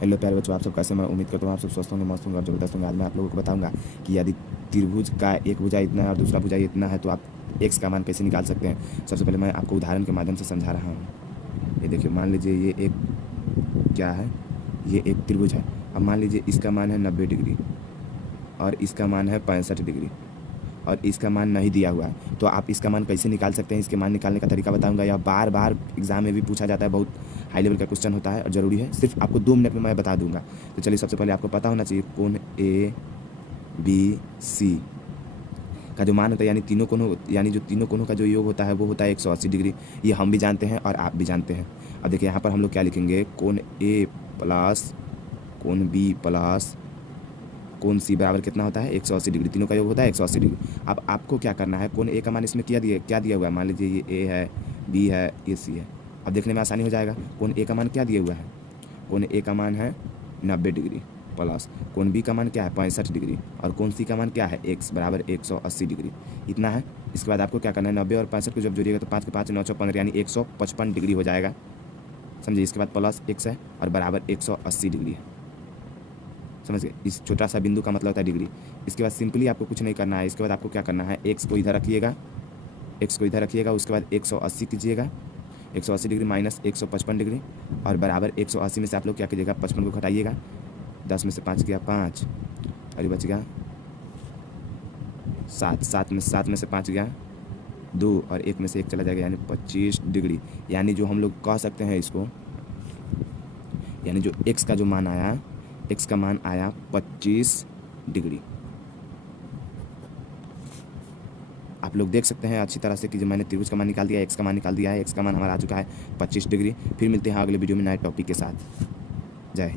Hello प्यारे बच्चों, आप सब कैसे? मैं उम्मीद करता हूँ आप सब स्वस्थ होंगे, मस्त होंगे और जबरदस्त होंगे। आज मैं आप लोगों को बताऊंगा कि यदि त्रिभुज का एक भुजा इतना है और दूसरा भुजा इतना है तो आप एक्स का मान कैसे निकाल सकते हैं। सबसे पहले मैं आपको उदाहरण के माध्यम से समझा रहा हूँ। ये देखिए, मान लीजिए ये एक क्या है, ये एक त्रिभुज है। अब मान लीजिए इसका मान है 90 डिग्री और इसका मान है 65 डिग्री और इसका मान नहीं दिया हुआ है, तो आप इसका मान कैसे निकाल सकते हैं। इसके मान निकालने का तरीका बताऊंगा। यह बार बार एग्जाम में भी पूछा जाता है, बहुत हाई लेवल का क्वेश्चन होता है और ज़रूरी है। सिर्फ आपको 2 मिनट में मैं बता दूंगा। तो चलिए, सबसे पहले आपको पता होना चाहिए कोण ए बी सी का जो मान होता है, यानी तीनों कोणों, यानी जो तीनों कोणों का जो योग होता है वो होता है 180 डिग्री। ये हम भी जानते हैं और आप भी जानते हैं। अब देखिए यहाँ पर हम लोग क्या लिखेंगे, कोण ए प्लस कोण बी प्लस कोण सी बराबर कितना होता है 180 डिग्री। तीनों का योग होता है 180 डिग्री। अब आपको क्या करना है, कोण ए का मान इसमें क्या दिया हुआ है। मान लीजिए ये ए है, बी है, ये सी है। अब देखने में आसानी हो जाएगा। कोण ए का मान क्या दिया हुआ है, कोण ए का मान है 90 डिग्री प्लस कोण बी का मान क्या है 65 डिग्री और कोण सी का मान क्या है x बराबर 180 डिग्री। इतना है। इसके बाद आपको क्या करना है, 90 और 65 को जब जोड़िएगा तो 5 के 5 915 यानी 155 डिग्री हो जाएगा। समझिए, इसके बाद प्लस x है और बराबर 180 डिग्री है। समझ गए, इस छोटा सा बिंदु का मतलब होता है डिग्री। इसके बाद सिंपली आपको कुछ नहीं करना है। इसके बाद आपको क्या करना है, एक्स को इधर रखिएगा, उसके बाद 180 कीजिएगा, 180 डिग्री माइनस 155 डिग्री और बराबर 180 में से आप लोग क्या कीजिएगा, 55 को घटाइएगा। 10 में से 5 गया 5 और ये बच गया 7, 7 में से 5 गया 2 और 1 में से 1 चला जाएगा यानी 25 डिग्री। यानी जो हम लोग कह सकते हैं इसको, यानी जो एक्स का जो मान आया, एक्स का मान आया 25 डिग्री। आप लोग देख सकते हैं अच्छी तरह से कि जो मैंने त्रिभुज का मान निकाल दिया है, एक्स का मान निकाल दिया है। एक्स का मान हमारा आ चुका है 25 डिग्री। फिर मिलते हैं अगले वीडियो में नए टॉपिक के साथ। जय हिंद।